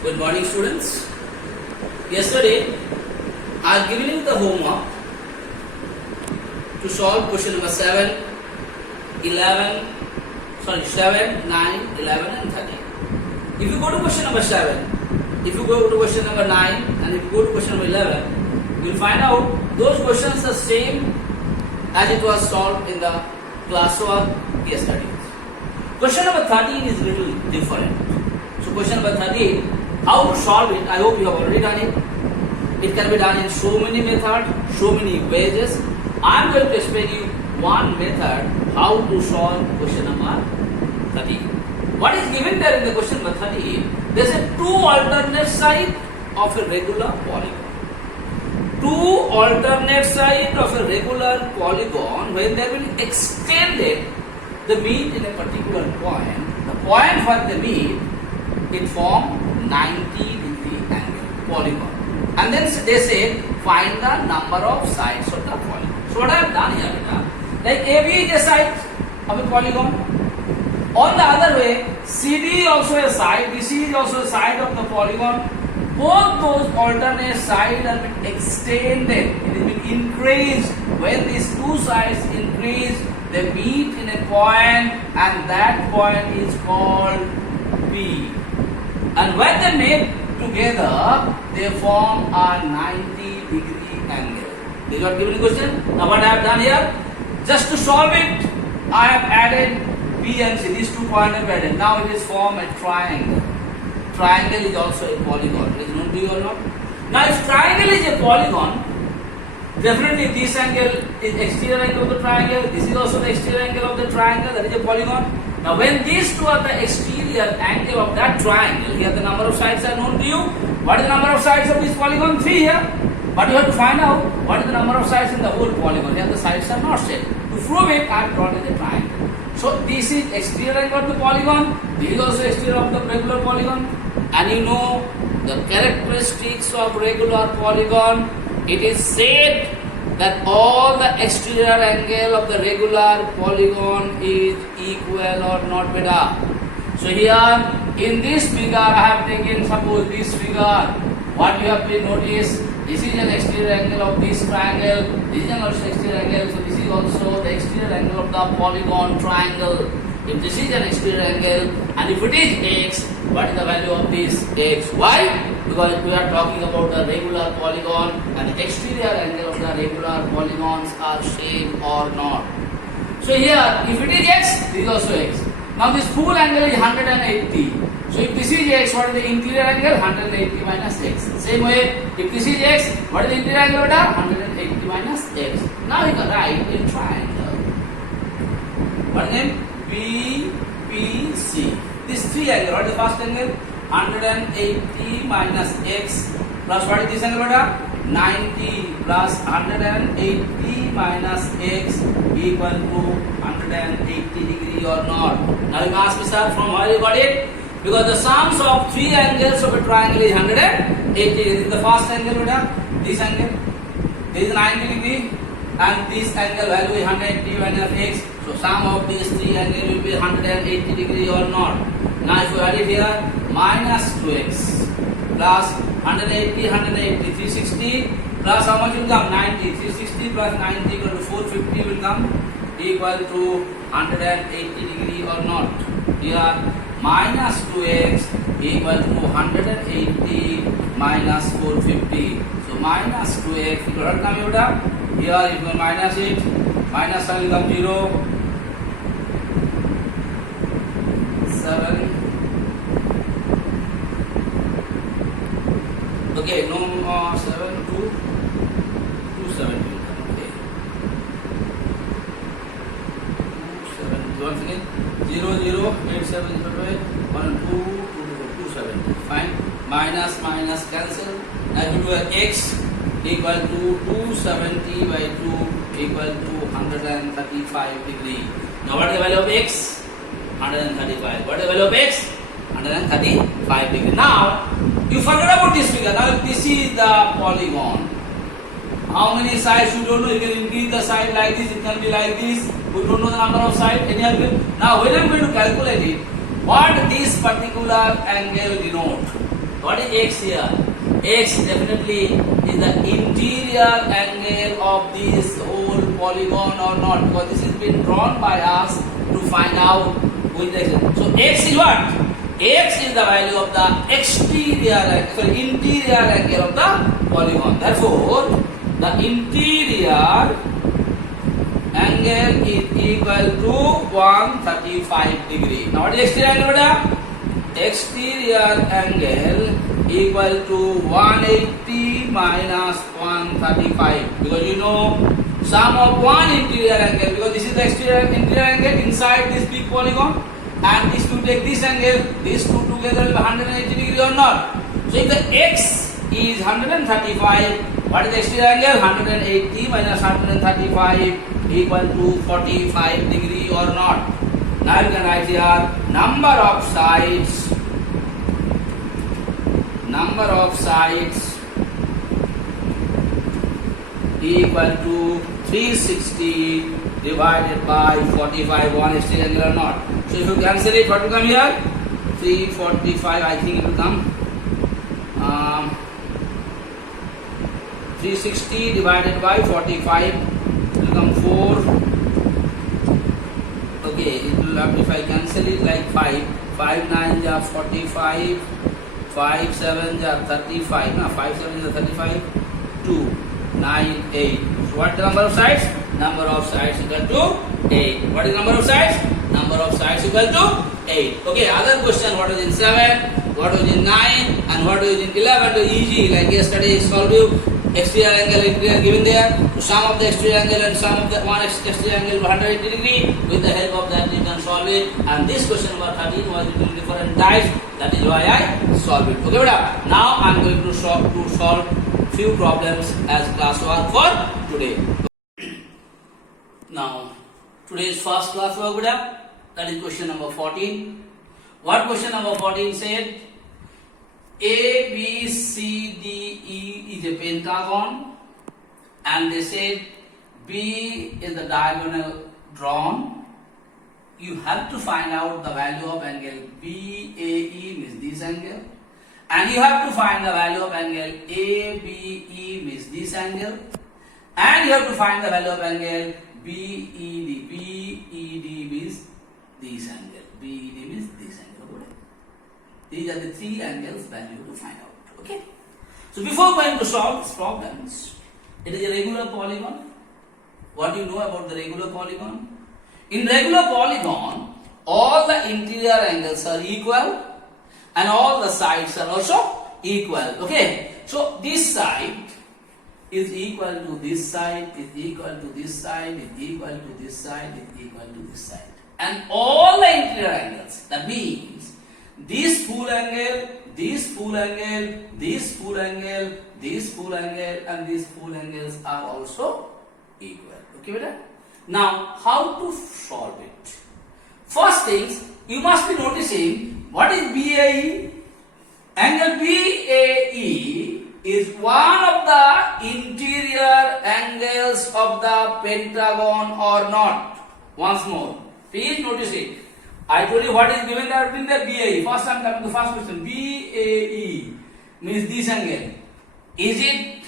Good morning, students. Yesterday, I have given you the homework to solve question number 7, 9, 11 and 13. If you go to question number 7, if you go to question number 9 and if you go to question number 11, you will find out those questions are same as it was solved in the classwork yesterday. Question number 13 is little different. So question number 13, how to solve it? I hope you have already done it. It can be done in so many methods, so many ways. I am going to explain you one method how to solve question number 13. What is given there in the question number 13? There is a two alternate side of a regular polygon. Two alternate side of a regular polygon, when they will extended the meet in a particular point, the point where they meet, it form 90-degree angle polygon. And then they say find the number of sides of the polygon. So what I have done here, like AB is a side of a polygon. On the other way, CD is also a side, BC is also a side of the polygon. Both those alternate sides are been extended, it has been increased. When these two sides increase, they meet in a point and that point is called P. And when they meet together, they form a 90-degree angle. This is what given the question. Now what I have done here, just to solve it, I have added B and C. These 2 points I have added. Now it is form a triangle. Triangle is also a polygon. It is known to you or not? Now if triangle is a polygon, definitely this angle is exterior angle of the triangle. This is also the exterior angle of the triangle. That is a polygon. Now when these two are the exterior angle of that triangle, here the number of sides are known to you. What is the number of sides of this polygon? 3 here. But you have to find out what is the number of sides in the whole polygon. Here the sides are not set. To prove it, I have drawn a triangle. So this is exterior angle of the polygon. This is also exterior of the regular polygon. And you know the characteristics of regular polygon. It is said that all the exterior angle of the regular polygon is equal or not beta. So here in this figure I have taken, suppose this figure, what you have to notice, this is an exterior angle of this triangle, this is an also exterior angle, so this is also the exterior angle of the polygon triangle. If this is an exterior angle and if it is x, what is the value of this x? Why? Because we are talking about the regular polygon and the exterior angle of the regular polygons are same or not. So here, if it is x, this is also x. Now this full angle is 180. So if this is x, what is the interior angle? 180 minus x. Same way, if this is x, what is the interior angle? 180 minus x. Now we can write in triangle. What is the name? BPC. This 3 angle, what is the first angle? 180 minus x plus what is this angle? 90 plus 180 minus x equal to 180 degree or not. Now you ask me, sir, from where you got it? Because the sums of 3 angles of a triangle is 180. This is the first angle, this angle. This is 90 degree and this angle value is 180 minus x. So sum of these 3 angles will be 180 degree or not. Now if you add it here, minus 2x plus 180, 360 plus how much will come? 90. 360 plus 90 equal to 450 will come equal to 180 degree or not. Here minus 2x equal to 180 minus 450. So minus 2x equal to come here if you minus it, minus sign will come 0. 7. Okay, no 7 to 270. Okay. 270. Once again, 0, 0, 8, 7, 1, 2, 270. Fine. Minus cancel. Now you do x equal to 270 by 2 equal to 135 degree. Now what is the value of x? 135. What is the value of x? 135 degree. Now, you forget about this figure. Now, this is the polygon. How many sides you don't know? You can increase the side like this, it can be like this. We don't know the number of sides. Any other? Now, when I am going to calculate it, what this particular angle denote? What is x here? X definitely is the interior angle of this whole polygon or not, because this has been drawn by us to find out which direction. So x is what? X is the value of the interior angle of the polygon. Therefore, the interior angle is equal to 135 degree. Now what is exterior angle, beta? Exterior angle equal to 180 minus 135, because you know sum of one interior angle, because this is the interior angle inside this big polygon, and this to take this angle, these two together will be 180 degree or not. So if the x is 135, what is the exterior angle? 180 minus 135 equal to 45 degree or not. Now you can write here number of sides equal to 360 divided by 45, one exterior angle or not. So if you cancel it, what will come here? 345, I think it will come. 360 divided by 45 will come 4. Okay, it will have, if I cancel it like 5 9 are 45, 5 7 are 35, no, 5 7 are 35, 2 9 8. So what is the number of sides? Number of sides equal to 8. What is number of sides? Number of sides equal to 8. Okay, other question, what is in 7, what is in 9, and what is in 11? So easy, like yesterday solved you. Exterior angle, interior given there. So sum of the exterior angle and sum of the one exterior angle 180 degree. With the help of that you can solve it. And this question number 13 was in different types. That is why I solved it. Okay, beta. Now I am going to solve few problems as class work for today. Now today's first class work, beta. That is question number 14. What question number 14 said? A, B, C, D, E is a pentagon, and they said B is the diagonal drawn. You have to find out the value of angle BAE, means this angle, and you have to find the value of angle ABE, means this angle, and you have to find the value of angle BED. BED means this angle. BED means this angle. These are the three angles value to find out. Okay. So before going to solve these problems, it is a regular polygon. What do you know about the regular polygon? In regular polygon, all the interior angles are equal and all the sides are also equal. Okay. So this side is equal to this side, is equal to this side, is equal to this side, is equal to this side. And all the interior angles, that means this full angle, this full angle, this full angle, this full angle, and these full angles are also equal. Okay, beta? Now, how to solve it? First things, you must be noticing what is BAE? Angle BAE is one of the interior angles of the pentagon or not. Once more, please notice it. I told you what is given there in the BAE. First I am coming to the first question. BAE means this angle. Is it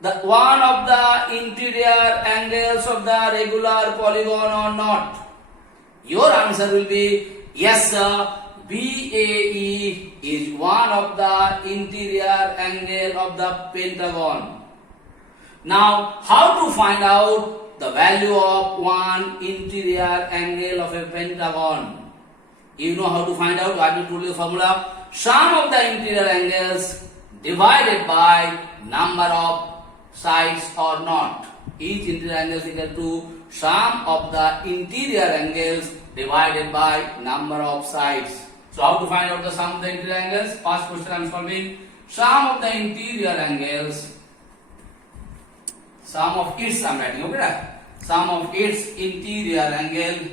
the one of the interior angles of the regular polygon or not? Your answer will be yes, sir. BAE is one of the interior angle of the pentagon. Now, how to find out the value of one interior angle of a pentagon? You know how to find out. I will tell you the formula. Sum of the interior angles divided by number of sides or not. Each interior angle is equal to sum of the interior angles divided by number of sides. So how to find out the sum of the interior angles? First question I am solving. Sum of the interior angles. Sum of its I am writing. Okay. Sum of its interior angle.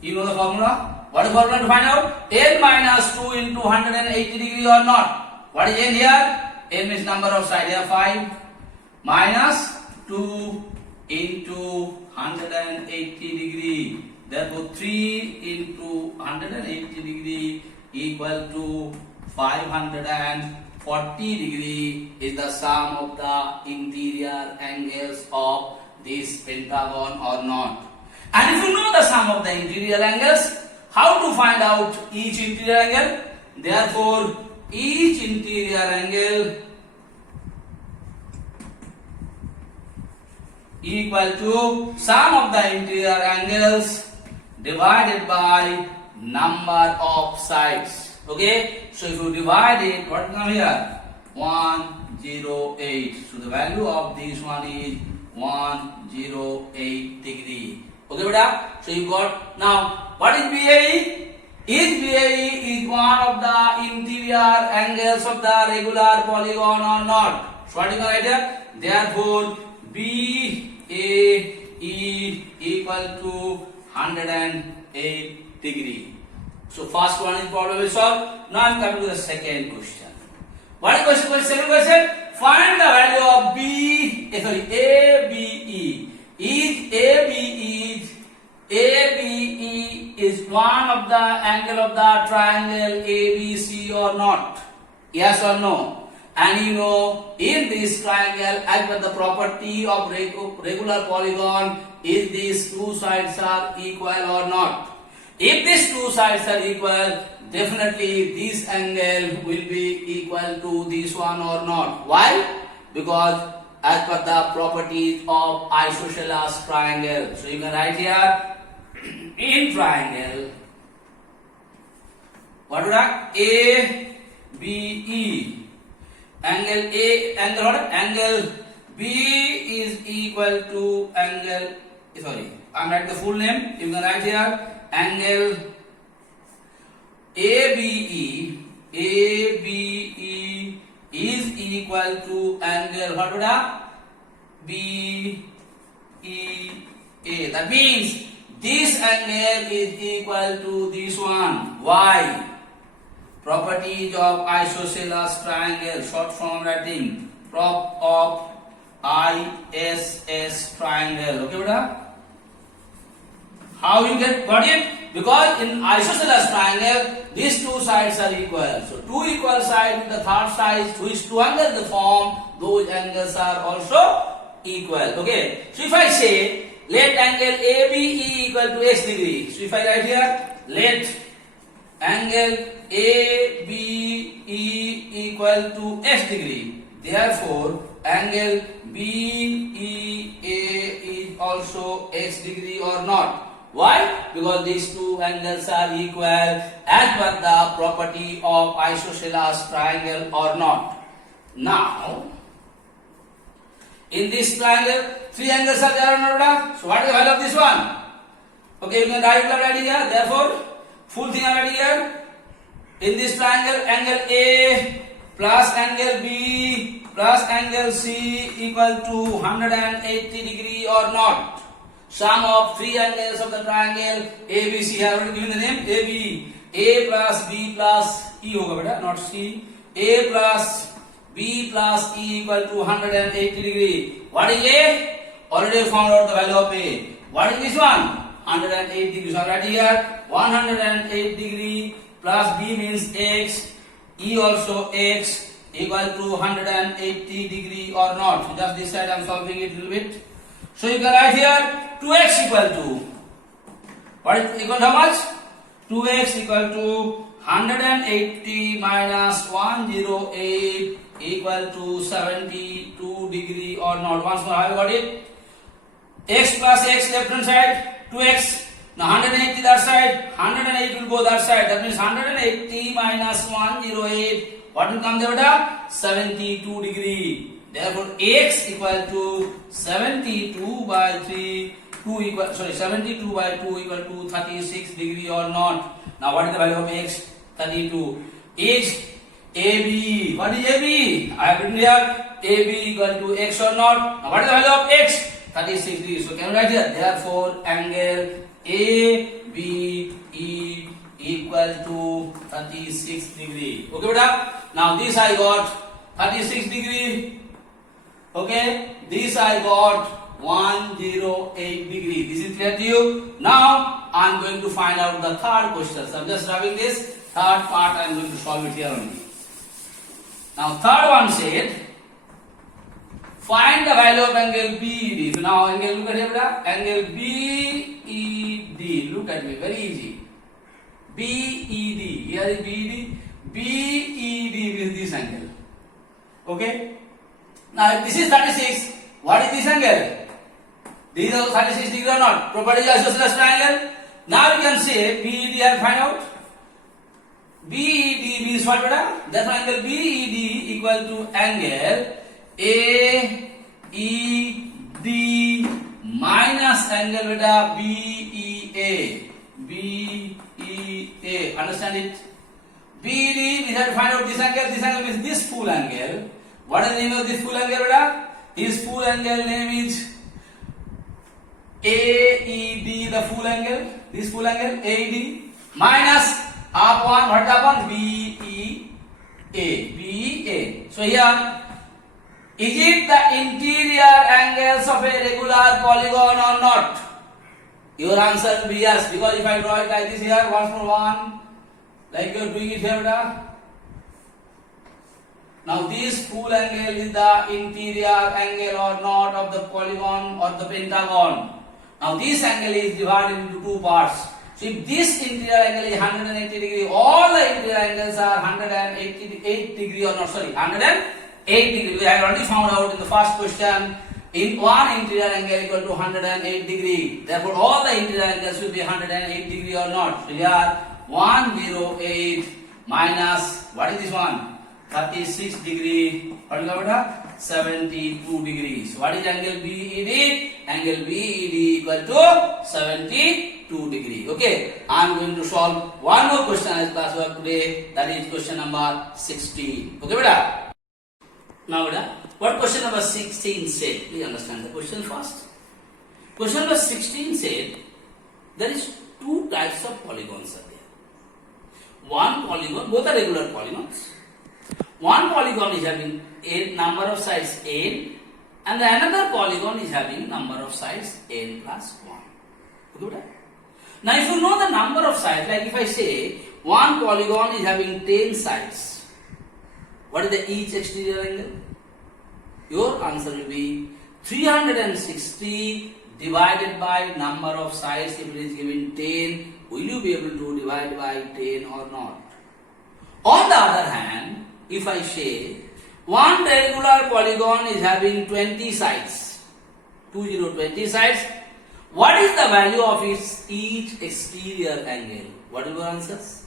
You know the formula? What is the formula to find out? n minus 2 into 180 degree or not? What is n here? n is number of sides. Here 5 minus 2 into 180 degree. Therefore 3 into 180 degree equal to 540 degree is the sum of the interior angles of this pentagon or not. And if you know the sum of the interior angles, how to find out each interior angle? Therefore, each interior angle equal to sum of the interior angles divided by number of sides. Okay, so if you divide it, what come here? 108. So the value of this one is 108 degree. Okay, beta. So you got now what is BAE? Is BAE is one of the interior angles of the regular polygon or not? So what is the right here? Therefore, BAE equal to 108 degree. So first one is problem is solved. Now I am coming to the second question. What is question? Second question. Find the value of ABE. Is ABE is one of the angle of the triangle ABC or not? Yes or no? And you know, in this triangle, as per the property of regular polygon, is these two sides are equal or not? If these two sides are equal, definitely this angle will be equal to this one or not. Why? Because as per the properties of isosceles triangle. So you can write here, in triangle, what would that? ABE. Angle B is equal to angle, sorry, I'm writing the full name. You can write here, angle ABE is equal to angle, what would that? BEA. That means this angle is equal to this one. Why? Properties of isosceles triangle, short form writing, prop of ISS triangle. Okay, beta? How you got it? Because in isosceles triangle, these two sides are equal. So two equal sides with the third side, which two angles they form, those angles are also equal. Okay. So if I say, let angle ABE equal to x degree. So if I write here, let angle ABE equal to x degree. Therefore, angle BEA is also x degree or not? Why? Because these two angles are equal as per the property of isosceles triangle or not. Now, in this triangle, three angles are there or not? So what is the value of this one? Okay, you can write here. Therefore, full thing I write here. In this triangle, angle A plus angle B plus angle C equal to 180 degree or not? Sum of three angles of the triangle ABC. I have already given the name AB. A plus B plus E होगा बेटा, not C. A plus B plus E equal to 180 degree. What is A? Already found out the value of A. What is this one? 108 degree. So right here, 108 degree plus B means X. E also X equal to 180 degree or not. So just this side I am solving it a little bit. So you can write here 2x equal to, what is equal to how much? 2x equal to 180 minus 108 equal to 72 degree or not. Once more, have you got it? X plus x left hand side, 2x. Now 180 that side, 108 will go that side. That means 180 minus 108. What will come there? 72 degree. Therefore, x equal to 72 by 3, 72 by 2 equal to 36 degree or not. Now, what is the value of x? 32. Is AB. What is AB? I have written here AB equal to x or not. Now, what is the value of x? 36 degree. So, can you write here? Therefore, angle ABE equal to 36 degree. Okay, beta? Now, this I got 36 degree. Okay, this I got 108 degree. This is clear to you? Now I am going to find out the third question. So I am just rubbing this. Third part I am going to solve it here only. Now third one said, find the value of angle BED. So now angle, look at here, angle BED. Look at me, very easy. BED. Here is BED. BED is this angle. Okay. Now if this is 36, what is this angle? This is also 36 degree or not? Properties of isosceles triangle. Now we can say BED and find out. BED means what, beta? Therefore angle BED equal to angle AED minus angle beta BEA. BEA. Understand it? BED, we have to find out this angle. This angle is this full angle. What is the name of this full angle, beta? His full angle name is AED, the full angle. This full angle AED minus upon what upon BEA. BEA. So here, is it the interior angles of a regular polygon or not? Your answer will be yes, because if I draw it like this here, 1 for 1, like you are doing it here, beta. Now this full angle is the interior angle or not of the polygon or the pentagon. Now this angle is divided into two parts. So if this interior angle is 180 degree, all the interior angles are 188 degree or not, sorry, 108 degree. We have already found out in the first question, in one interior angle equal to 108 degree. Therefore all the interior angles will be 108 degree or not. So here 108 minus, what is this one? 36 degree, what is that? 72 degrees. What is angle BED? Angle BED equal to 72 degree. Okay, I am going to solve one more question as class work today, that is question number 16. Okay, beta? Now, beta, what question number 16 said? Please understand the question first. Question number 16 said, there is two types of polygons are there. One polygon, both are regular polygons. One polygon is having a number of sides n, and the another polygon is having number of sides n plus 1. Okay? Now if you know the number of sides, like if I say one polygon is having 10 sides, what is the each exterior angle? Your answer will be 360 divided by number of sides. If it is given 10, will you be able to divide by 10 or not? On the other hand, if I say one regular polygon is having 20 sides, 20 sides, what is the value of its each exterior angle? What will your answers?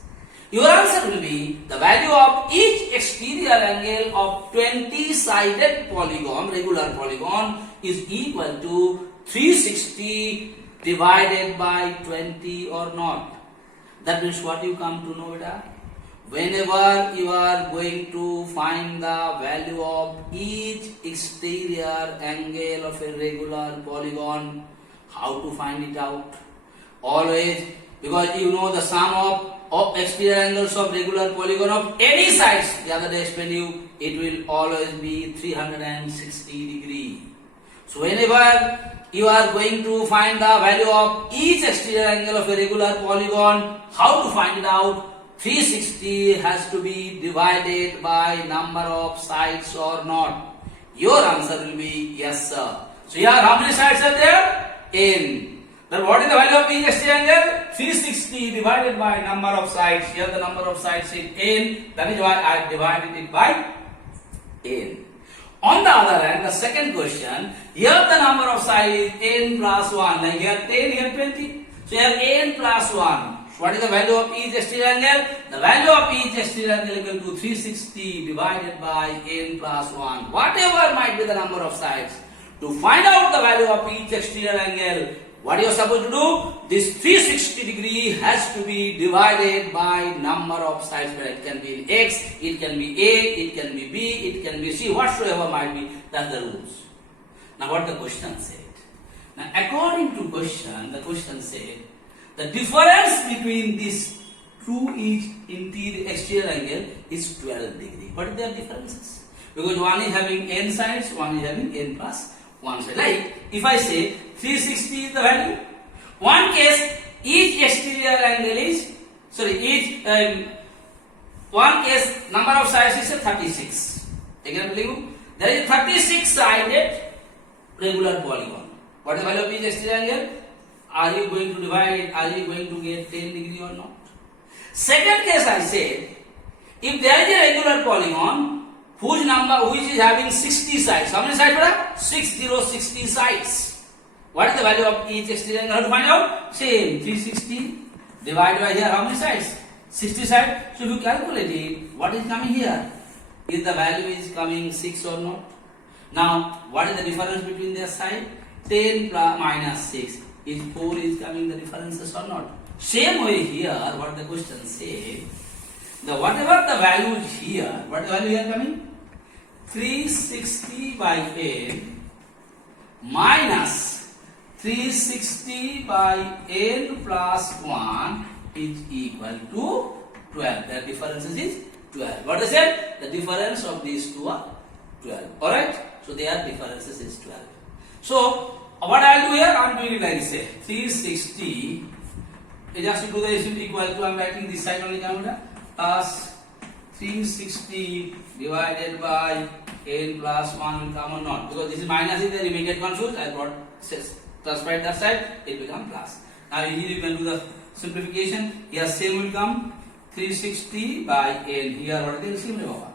Your answer will be the value of each exterior angle of 20-sided polygon, regular polygon, is equal to 360 divided by 20 or not. That means what you come to know, beta? Whenever you are going to find the value of each exterior angle of a regular polygon, how to find it out? Always, because you know the sum of exterior angles of regular polygon of any sides, the other day I explained you, it will always be 360 degree. So whenever you are going to find the value of each exterior angle of a regular polygon, how to find it out? 360 has to be divided by number of sides or not. Your answer will be yes, sir. So here how many sides are there? N. Then what is the value of each exterior angle? 360 divided by number of sides. Here the number of sides is n. That is why I divided it by n. On the other hand, the second question, here the number of sides is n plus 1. Like here 10, here 20. So here n plus 1. What is the value of each exterior angle? The value of each exterior angle equal to 360 divided by n plus 1. Whatever might be the number of sides. To find out the value of each exterior angle, what you are supposed to do? This 360 degree has to be divided by number of sides. It can be x, it can be a, it can be b, it can be c, whatsoever might be. That's the rules. Now what the question said? Now according to question, the question said, the difference between these two each interior exterior angle is 12 degree. What are their differences? Because one is having n sides, one is having n plus 1 side. Like if I say 360 is the value, one case each exterior angle is, sorry, each one case number of sides is 36. Again, believe there is a 36 sided regular polygon. What is the value of each exterior angle? Are you going to divide it? Are you going to get 10 degree or not? Second case, I said, if there is a regular polygon which is having 60 sides. How many sides, brother? 60 sides. What is the value of each exterior angle? How to find out? Same, 360 divided by here. How many sides? 60 sides. So if you calculate it, what is coming here? Is the value is coming 6 or not? Now, what is the difference between their side? 10 plus minus 6. Is 4 is coming the differences or not? Same way here, what the question say, whatever the value is here, what value here coming? 360 by 8 minus 360 by n plus 1 is equal to 12. The difference is 12. What is it? The difference of these two are 12. Alright? So their differences is 12. So what I will do here? I am doing it like this. 360 just to do this is equal to, I am writing this side only plus 360 divided by n plus 1 will come or not, because this is minus is there, you may get confused. I brought transcribe that side, it will come plus. Now here you can do the simplification. Here same will come 360 by n. Here what is the LCM?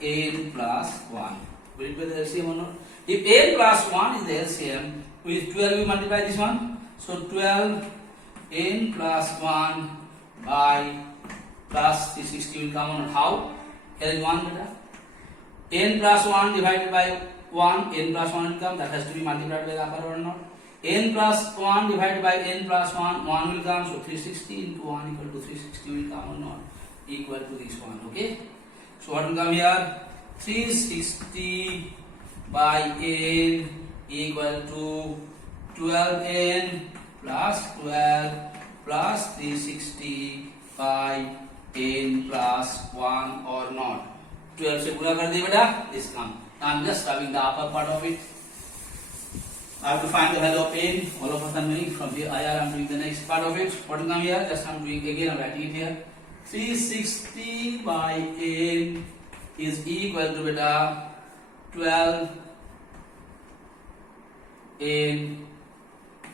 N plus 1. Will it be the LCM or not? If n plus 1 is the LCM, with 12 we multiply this one. So 12 n plus 1 by plus 360 will come on how? Here is 1 beta. N plus 1 divided by 1, n plus 1 will come, that has to be multiplied by the upper or not. N plus 1 divided by n plus 1, 1 will come, so 360 into 1 equal to 360 will come or not, equal to this one, okay. So what will come here? 360 by n equal to 12n plus 12 plus 360 by n plus 1 or not. 12 से गुणा कर दिए बेटा, this come. Now I am just having the upper part of it. I have to find the value of n. All of us are knowing from here. I am doing the next part of it. What will come here? Just I am doing again. I am writing it here. 360 by n is equal to beta 12 n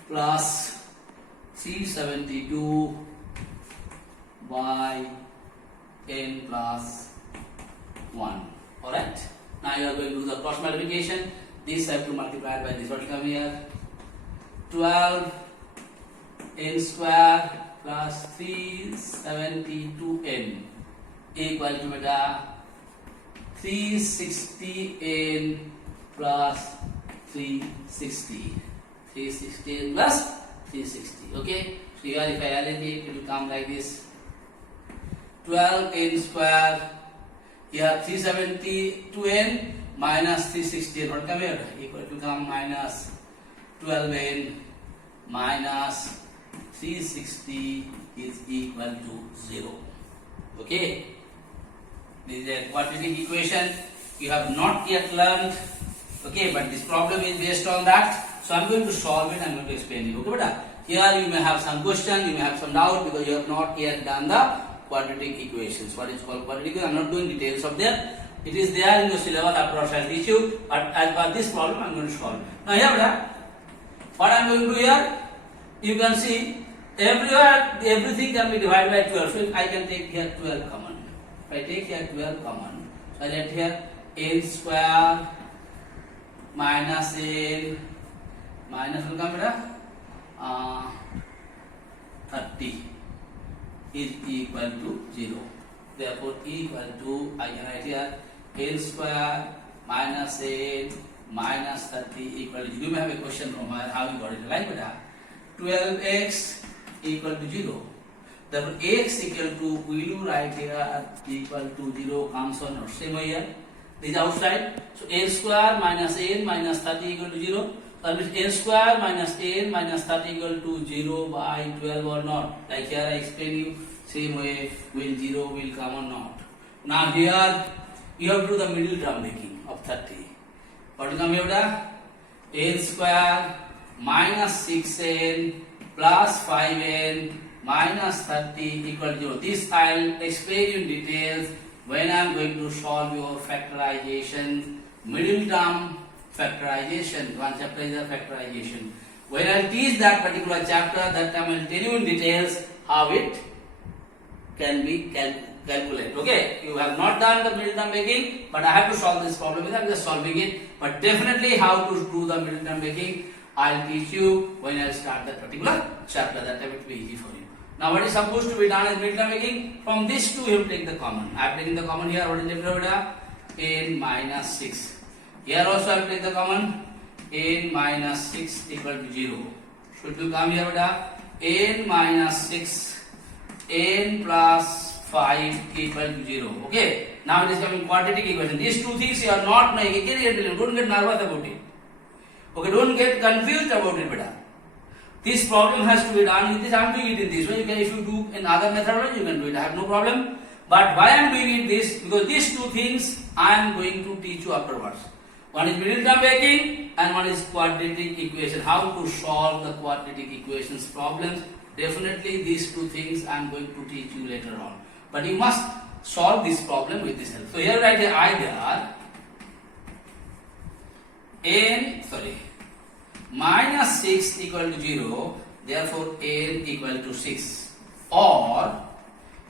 plus 372 by n plus 1. Alright. Now you are going to do the cross multiplication. This I have to multiply by this. What will come here? 12 n square plus 372n equal to beta 360 n plus 360. 360 n plus 360. Okay. So here if I arrange it, it will come like this. 12 n square. Here 372n minus 360. What come here? Equal to come minus 12n minus 360 is equal to 0. Okay. This is a quadratic equation. You have not yet learned. Okay, but this problem is based on that. So I am going to solve it. I am going to explain you. Okay, beta. Here you may have some question, you may have some doubt because you have not yet done the quadratic equations. What is called quadratic equation? I am not doing details of that. It is there in the syllabus. After all, I will teach you. But as per this problem, I am going to solve. Now here, beta, what I am going to do here, you can see everywhere everything can be divided by 12. So I can take here 12 common. If I take here 12 common, so I let here n square minus n minus will come beta 30 is equal to 0. Therefore equal to, I can write here n square minus n minus 30 equal to 0. You may have a question from how you got it like beta. 12x equal to 0. Therefore x equal to, will you write here equal to 0 comes on or same way here. This is outside. So n square minus n minus 30 equal to 0. That means n square minus n minus 30 equal to 0 by 12 or not. Like here I explain you, same way will 0 will come or not. Now here you have to do the middle term making of 30. What will come here? N square minus 6n plus 5n minus 30 equal to 0. This I'll explain in details when I'm going to solve your factorization, middle term factorization. One chapter is a factorization. When I teach that particular chapter, that time I'll tell you in details how it can be calculated. Okay, you have not done the middle term making, but I have to solve this problem. I'm just solving it. But definitely how to do the middle term making, I'll teach you when I start that particular chapter. That time it will be easy for you. Now what is supposed to be done as middle term making? From this two you have to take the common. I have taken the common here. What is left over? N minus 6. Here also I have taken the common. N minus 6 equal to 0. Should we come here? N minus 6. N plus 5 equal to 0. Okay. Now it is coming quadratic equation. These two things you are not knowing. Again, don't get nervous about it. Okay, don't get confused about it, beta. This problem has to be done with this. I am doing it in this way. You can, if you do in other methodology, you can do it. I have no problem. But why I am doing it this? Because these two things I am going to teach you afterwards. One is middle term making and one is quadratic equation. How to solve the quadratic equations problems. Definitely these two things I am going to teach you later on. But you must solve this problem with this help. So here write either minus 6 equal to 0, therefore n equal to 6, or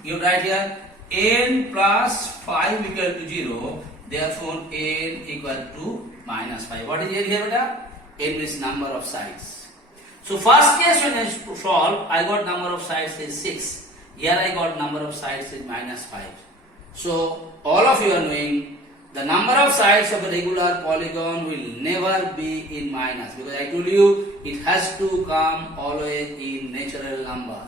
you write here n plus 5 equal to 0, therefore n equal to minus 5. What is n here, beta? N is number of sides. So first case when I solve, I got number of sides is 6. Here I got number of sides is minus 5. So all of you are knowing the number of sides of a regular polygon will never be in minus, because I told you it has to come always in natural number,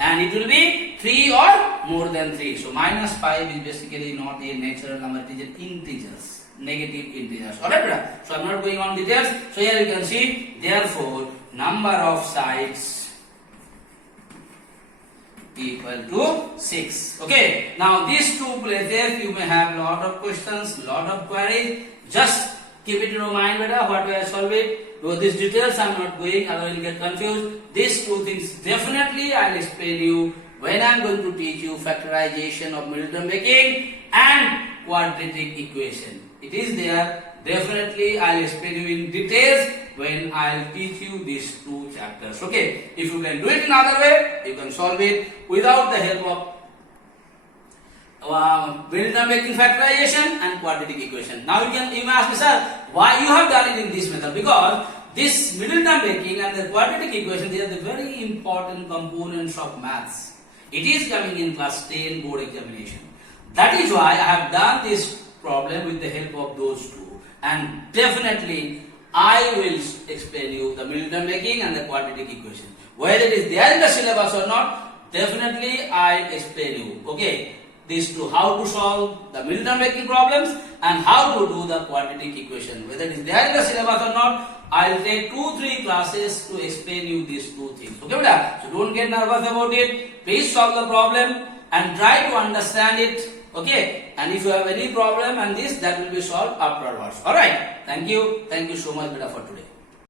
and it will be 3 or more than 3. So minus 5 is basically not a natural number, it is an integers, negative integers. Alright, so I am not going on details. So here you can see, therefore number of sides equal to 6. Okay, now these two places you may have lot of questions, lot of queries. Just keep it in your mind, beta, what way I solve it. Because these details I am not going, otherwise you get confused. These two things definitely I will explain you when I am going to teach you factorization of middle term making and quadratic equation. It is there. Definitely I will explain you in details when I will teach you these two chapters. Okay, if you can do it in other way, you can solve it without the help of middle term making factorization and quadratic equation. Now you may ask me, sir, why you have done it in this method? Because this middle term making and the quadratic equation, they are the very important components of maths. It is coming in class 10 board examination. That is why I have done this problem with the help of those two. And definitely I will explain you the middle term making and the quadratic equation. Whether it is there in the syllabus or not, definitely I will explain you. Okay, these two, how to solve the middle term making problems and how to do the quadratic equation. Whether it is there in the syllabus or not, I will take 2-3 classes to explain you these two things. Okay, beta? So don't get nervous about it. Please solve the problem and try to understand it. Okay, and if you have any problem and this, that will be solved afterwards. Alright, thank you so much, beta, for today.